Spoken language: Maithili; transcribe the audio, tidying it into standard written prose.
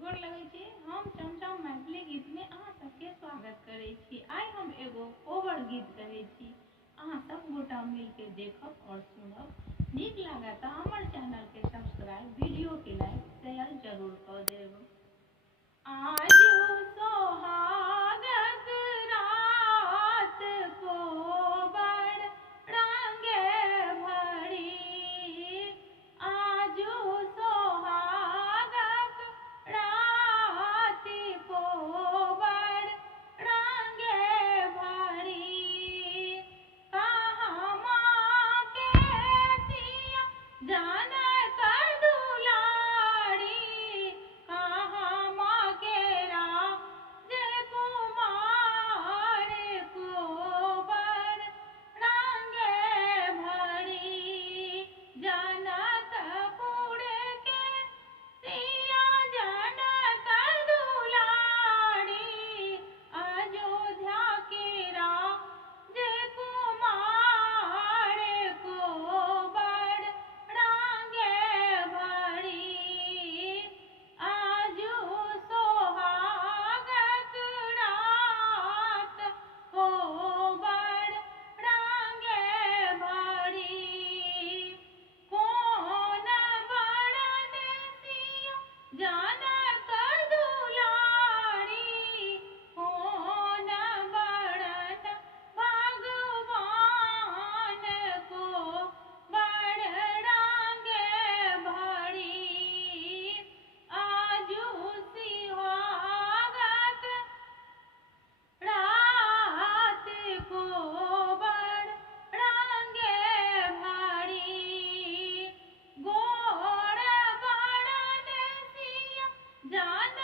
गोर लगै छी। हम चमचम मैथिली गीत में अहाँ सबके स्वागत करै छी। आइ हम एगो कोवर गीत गबै छी। अहाँ सब गोटा मिल के देखब और सुनब। नीक लागे तो हमर चैनल के सब्सक्राइब, वीडियो के लाइक शेयर जरूर कर देब। आजू सोहागक रात कोबर रंगे भरी। आजू सोहागक रात कोबर रंगे भरी। कहाँ माँ के सिया जानक दुलारी। कहाँ माँ के राज कुमार कोबर रंगे भरी। जनकपुर के सिया जनक दुलारी। अयोध्या के राज कुमार कोबर रंगे भरी। आजू सोहागक रात कोबर रंगे भरी। कौन बरन सिया जानक दुलारी। कौन बरन भगवान को बड़ रंगे भरी। आजू सुहागक रात कोबर रंगे भरी। गोर बरन सिया जानक